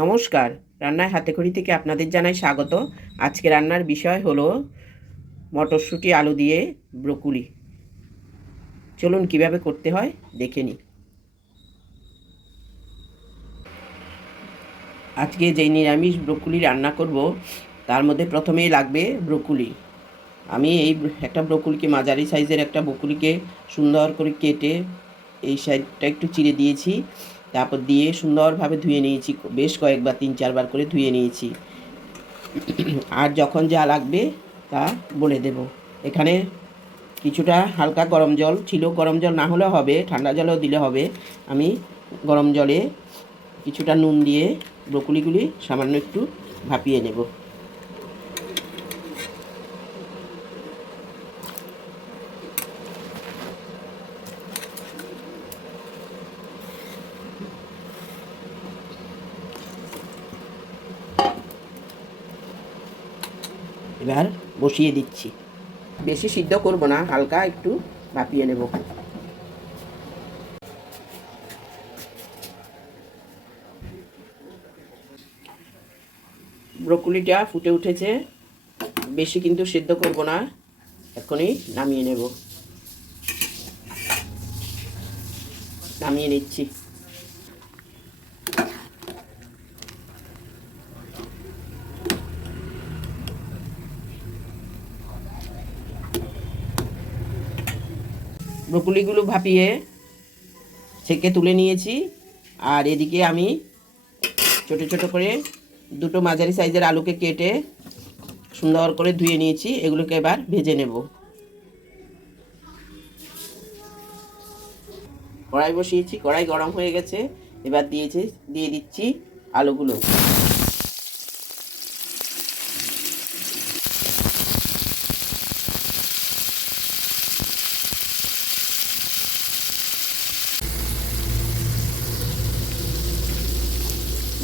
নমস্কার। রান্নায় হাতে খড়ি থেকে আপনাদের জানাই স্বাগত। আজকে রান্নার বিষয় হলো মটরশুঁটি, আলু দিয়ে ব্রকুলি। চলুন কীভাবে করতে হয়, দেখে নিই। আজকে যেই নিরামিষ ব্রকুলি রান্না করব, তার মধ্যে প্রথমেই লাগবে ব্রকুলি। আমি এই একটা ব্রকুলিকে মাঝারি সাইজের একটা ব্রকুলিকে সুন্দর করে কেটে এই সাইডটা একটু চিড়ে দিয়েছি। তারপর দিয়ে সুন্দরভাবে ধুয়ে নিয়েছি, বেশ কয়েকবার, তিন চারবার করে ধুয়ে নিয়েছি। আর যখন যা লাগবে তা বলে দেব। এখানে কিছুটা হালকা গরম জল ছিল, গরম জল না হলেও হবে, ঠান্ডা জলও দিলে হবে। আমি গরম জলে কিছুটা নুন দিয়ে ব্রকুলিগুলি সামান্য একটু ভাপিয়ে নেব। এবার বসিয়ে দিচ্ছি। বেশি সিদ্ধ করব না, হালকা একটু ভাপিয়ে নেব। ব্রকুলিটা ফুটে উঠেছে, বেশি কিন্তু সিদ্ধ করব না এখনই নামিয়ে নেব। নামিয়ে নিচ্ছি। ব্রকুলিগুলো ভাপিয়ে ছেঁকে তুলে নিয়েছি। আর এদিকে আমি ছোট ছোট করে দুটো মাঝারি সাইজের আলুকে কেটে সুন্দর করে ধুয়ে নিয়েছি। এগুলোকে এবার ভেজে নেব। কড়াই বসিয়েছি, কড়াই গরম হয়ে গেছে। এবার দিয়েছি, দিয়ে দিচ্ছি আলুগুলো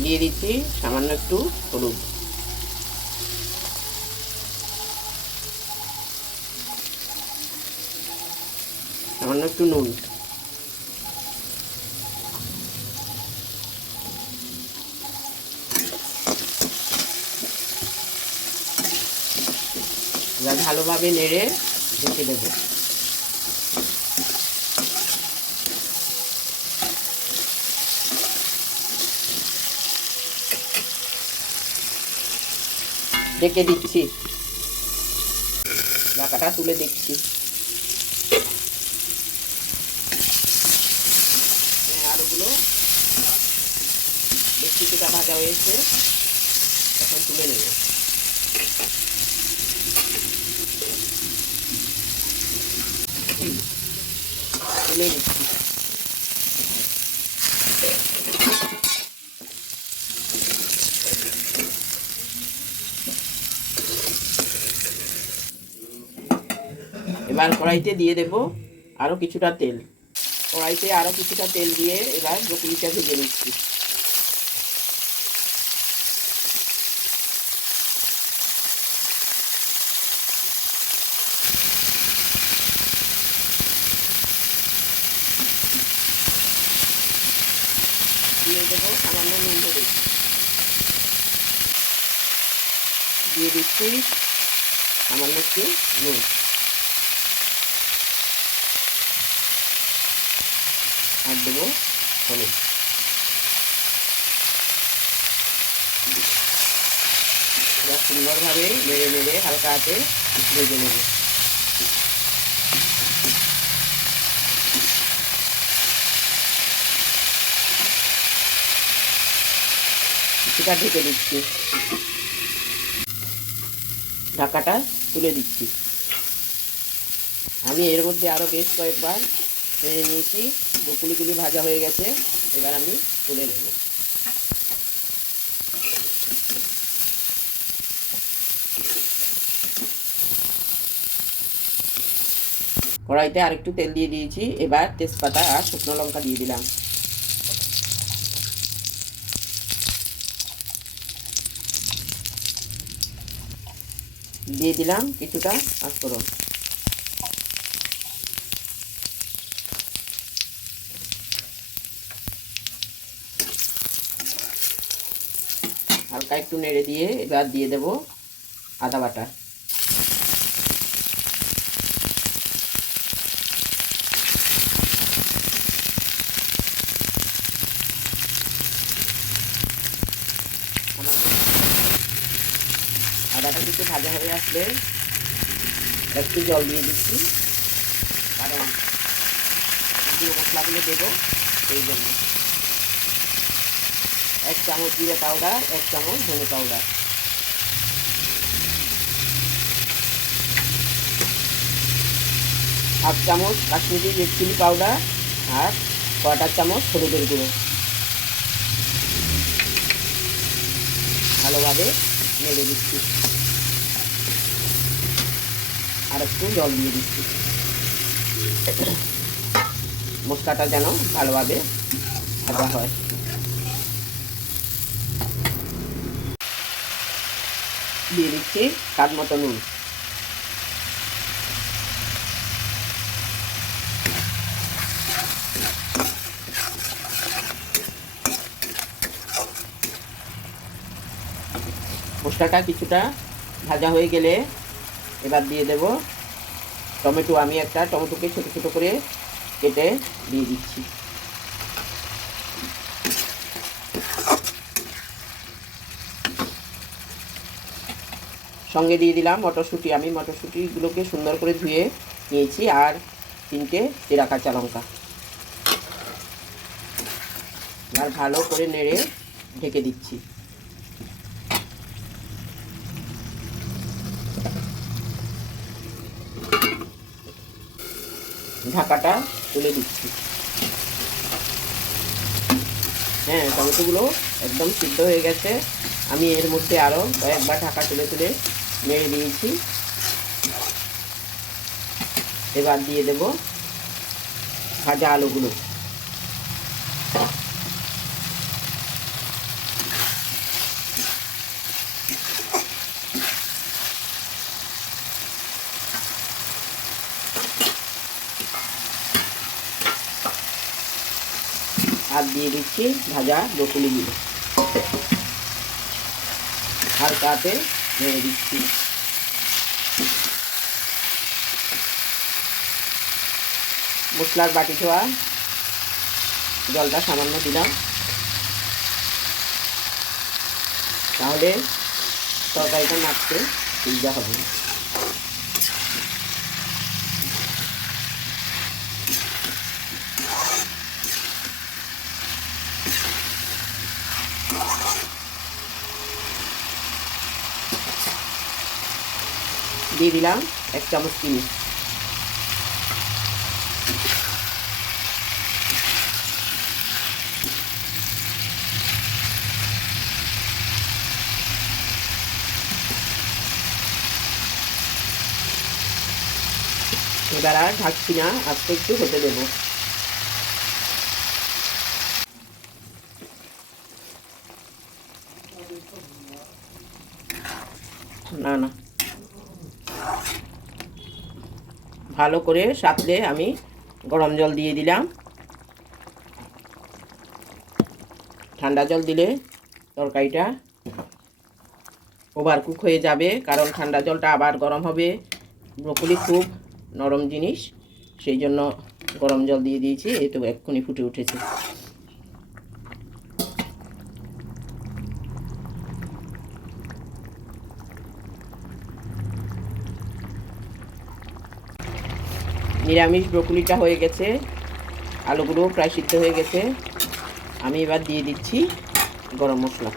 দিয়ে দিচ্ছি সামান্য একটু হলুদ। সামান্য একটু নুন। ভালোভাবে নেড়ে ঢেকে দেবো। ঢেকে দিচ্ছি। ঢাকাটা তুলে দিচ্ছি আলুগুলো বেশ কিছুটা ভাজা হয়েছে। এখন তুলে নেব। তুলে নিচ্ছি। এবার কড়াইতে দিয়ে দেব আরও কিছুটা তেল। কড়াইতে আরও কিছুটা তেল দিয়ে এবার ব্রকুলিটা ভেজে নিচ্ছি। দিয়ে দেবো সামান্য দিয়ে দিচ্ছি সামান্য একটু নুন। আর দেবো হলুদ। এবার সুন্দরভাবে নেড়ে নেড়ে হালকা হাতে ভেজে নেব। কিছুটা ঢেকে দিচ্ছি। ঢাকাটা তুলে দিচ্ছি। আমি এর মধ্যে আরও বেশ কয়েকবার নেড়ে নিয়েছি। বকুলিগুলি ভাজা হয়ে গেছে, এবার আমি তুলে নেব। কড়াইতে আরেকটু তেল দিয়ে দিয়েছি, এবার তেজপাতা আর শুকনো লঙ্কা দিয়ে দিলাম। দিয়ে দিলাম কিছুটা আস্তরণ। হালকা একটু নেড়ে দিয়ে এবার দিয়ে দেব আদা বাটা। আদাটা কিছু ভাজা হয়ে আসলে একটু জল দিয়ে দিচ্ছি। কারণ যে মশলাগুলো দেবো সেই জন্য। এক চামচ জিরে পাউডার এক চামচ ধনে পাউডার হাফ চামচ কাশ্মীরি রেড চিলি পাউডার আর কয়টা চামচ হলুদের গুঁড়ো। ভালোভাবে মেলে দিচ্ছি। আর একটু জল দিয়ে দিচ্ছি। মশলাটা যেন ভালোভাবে ভাজা হয়। দিয়ে দিচ্ছি স্বাদ মতো নুন। মশলাটা কিছুটা ভাজা হয়ে গেলে এবার দিয়ে দেব টমেটো। আমি একটা টমেটোকে ছোটো ছোটো করে কেটে দিয়ে দিচ্ছি। সঙ্গে দিয়ে দিলাম মটরশুঁটি। আমি মটরশুঁটিগুলোকে সুন্দর করে ধুয়ে নিয়েছি আর তিনটে চেরা কাঁচা লঙ্কা। আর ভালো করে নেড়ে ঢেকে দিচ্ছি। ঢাকাটা তুলে দিচ্ছি। হ্যাঁ টমেটোগুলো একদম সিদ্ধ হয়ে গেছে। আমি এর মধ্যে আরও কয়েকবার ঢাকা তুলে তুলে নেড়ে দিয়েছি। এবার দিয়ে দেব ভাজা আলুগুলো। আর দিয়ে দিচ্ছি ভাজা ব্রকুলিগুলো হালকাতে নেড়ে দিচ্ছি মশলার বাটি ছোয়া জলটা সামান্য দিলাম। তাহলে তরকারিটা নাচতে সুবিধা হবে। দিয়ে দিলাম এক চামচ চিনি। এবার আর ঢাকছি না আস্তে একটু হতে দেবো। না না। ভালো করে সাতলে আমি গরম জল দিয়ে দিলাম। ঠান্ডা জল দিলে তরকারিটা ওভার কুক হয়ে যাবে, কারণ ঠান্ডা জলটা আবার গরম হবে। ব্রকলি খুব নরম জিনিস, সেই জন্য গরম জল দিয়ে দিয়েছি, এই তো এক্ষুনি ফুটে উঠেছে। নিরামিষ ব্রকুলিটা হয়ে গেছে। আলুগুলো প্রায় সিদ্ধ হয়ে গেছে। আমি এবার দিয়ে দিচ্ছি গরম মশলা।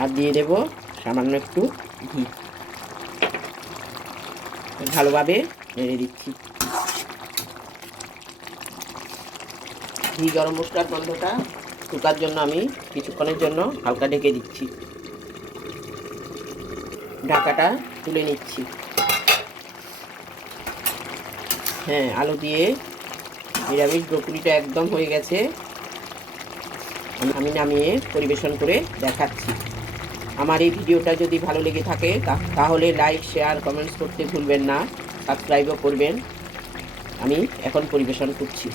আর দিয়ে দেব সামান্য একটু ঘি। ভালোভাবে নেড়ে দিচ্ছি। ঘি গরম মশলার গন্ধটা শুকার জন্য আমি কিছুক্ষণের জন্য হালকা ঢেকে দিচ্ছি। ঢাকাটা তুলে নিচ্ছি। হ্যাঁ আলু দিয়ে নিরামিষ ব্রকুলিটা একদম হয়ে গেছে। আমি নামিয়ে পরিবেশন করে দেখাচ্ছি। আমার এই ভিডিওটা যদি ভালো লেগে থাকে তাহলে লাইক শেয়ার কমেন্টস করতে ভুলবেন না। সাবস্ক্রাইবও করবেন। আমি এখন পরিবেশন করছি।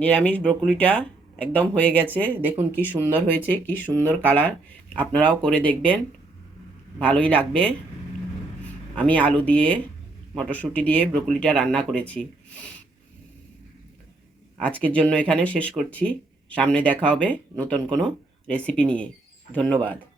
নিরামিষ ব্রকুলিটা একদম হয়ে গেছে। দেখুন কি সুন্দর হয়েছে, কি সুন্দর কালার। আপনারাও করে দেখবেন, ভালোই লাগবে। আমি আলু দিয়ে, মটরশুঁটি দিয়ে ব্রকুলিটা রান্না করেছি। আজকের জন্য এখানে শেষ করছি। সামনে দেখা হবে নতুন কোনো রেসিপি নিয়ে। ধন্যবাদ।